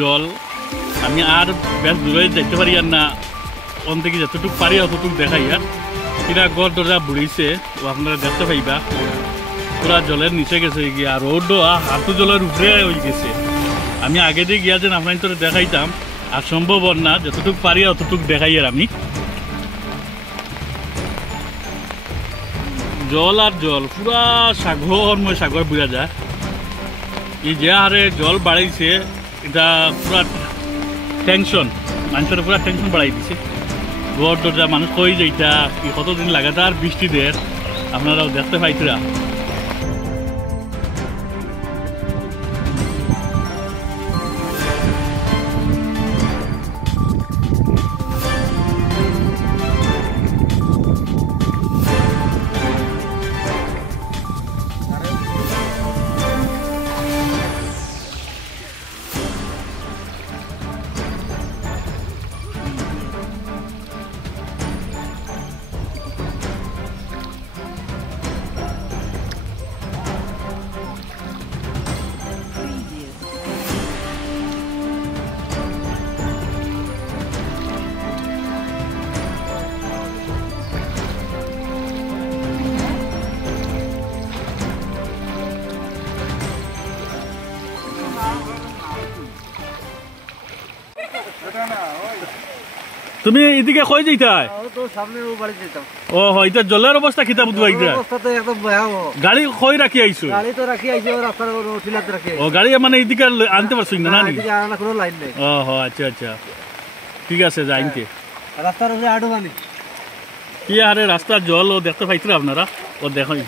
জল আমি আর বেশ দূরে যাইতে পারি আর না ওন থেকে যতটুকু পারি অতটুকু দেখাই আর কিনা গড় দরজা বুড়িছে ও আপনারা দেখতে পাইবা পুরা জলের নিচে গেছে গিয়া আর রোডও হাঁটু জলের উপরে হয়ে গেছে আমি আগে দিয়ে গিয়া যেন আপনার তোরা দেখাইতাম আর সম্ভব না যতটুকু পারি অতটুকু দেখাই আর আমি জল আর জল পুরা সাগরময় সাগর বোঝা যায় এই যে হারে জল বাড়াইছে এটা পুরা টেনশন মানুষের পুরা টেনশন বাড়াই দিছে ঘর দরজা মানুষ কই যাইতা কতদিন লাগাতার বৃষ্টি দেয় আপনারাও দেখতে পাইতরা তুমি এদিকে কই যাইতা ও এটা জলের অবস্থা কিতা বুঝবা গাড়ি কই রাখি আইছো ও গাড়ি মানে এদিকে আনতে পারছো না না ও আচ্ছা আচ্ছা ঠিক আছে যাইনকে রাস্তার উপরে আড়ো মানে কি আরে রাস্তার জল ও দেখতে পাইছিলেন আপনারা ও দেখুন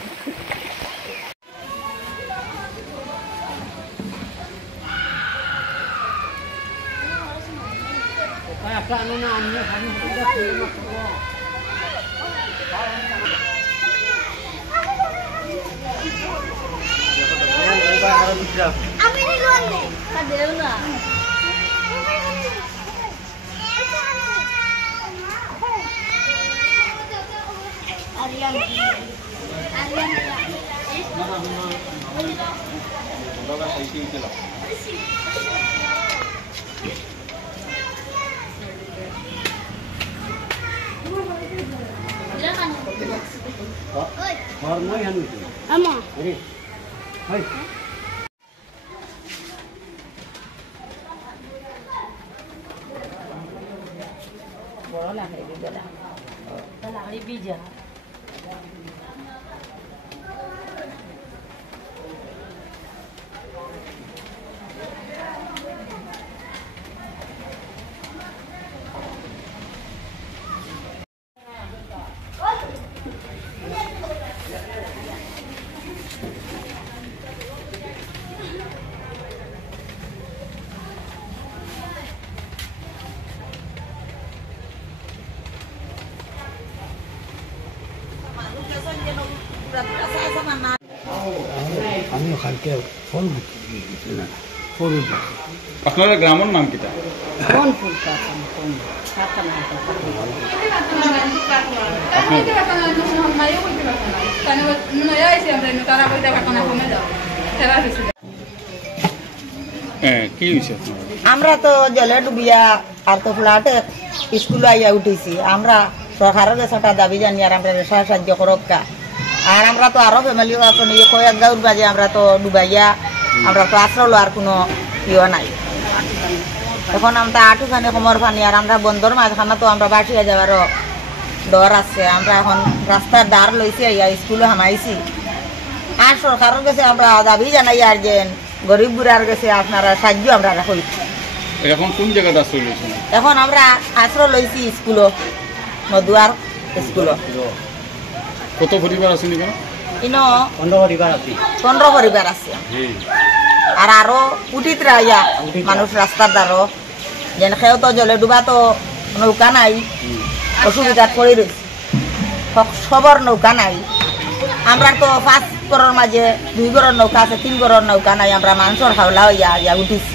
আপনার গ্রামের নাম কিটা কি হয়েছে আমরা তো জলে ডুবিয়া আর তো ফ্লাটে স্কুল আইয়া উঠেছি আমরা সরকারের কাছে একটা দাবি জানি আর আমরা সাহায্য করক্কা আর আমরা তো আরো ফ্যামিলিও আছো নিয়ে কয়েক গাঁর বাজে আমরা তো ডুবাইয়া আমরা তো আশ্রয় লওয়ার কোনো ইয়ে নাই এখন আমরা আটুখানি কোমর পানি আর আমরা বন্ধর মাঝখানে তো আমরা বাসিয়া যাওয়ারও ডর আছে আমরা এখন রাস্তার দ্বার লইছি ইয়া স্কুলে হামাইছি আর সরকারের কাছে আমরা দাবি জানাই আর যে গরিব বুড়ার কাছে আপনারা সাহায্য আমরা করি এখন কোন জায়গাটা আশ্রয় লইছেন এখন আমরা আশ্রয় লইছি স্কুলও মধুয়ার স্কুলও কত পরিবার আছে নি ইনো 15 পরিবার আছে আর আরো উঠিতরা ইয়া মানুষ রাস্তার দ্বারও যেন খেয়েও তো জলে ডুবা তো নৌকা নাই অসুবিধা পড়ে রয়েছে সবর নৌকা নাই আমরা তো 5 ঘরের মাঝে 2 ঘরের নৌকা আছে 3 ঘরের নৌকা নাই আমরা মানুষের হাওলা ইয়া উঠিছি